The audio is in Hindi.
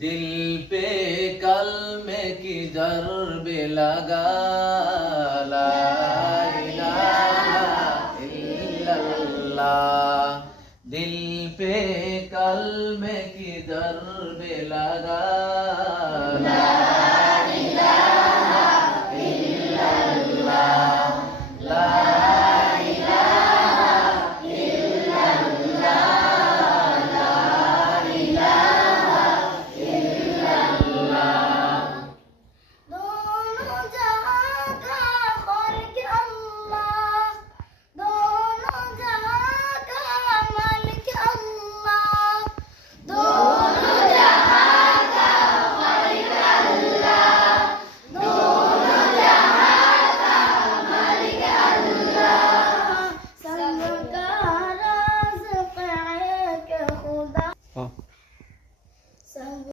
दिल पे कलमे की ज़रबे लगा, ला इलाहा इल्लल्लाह। दिल पे कलमे की ज़रबे लगा, ला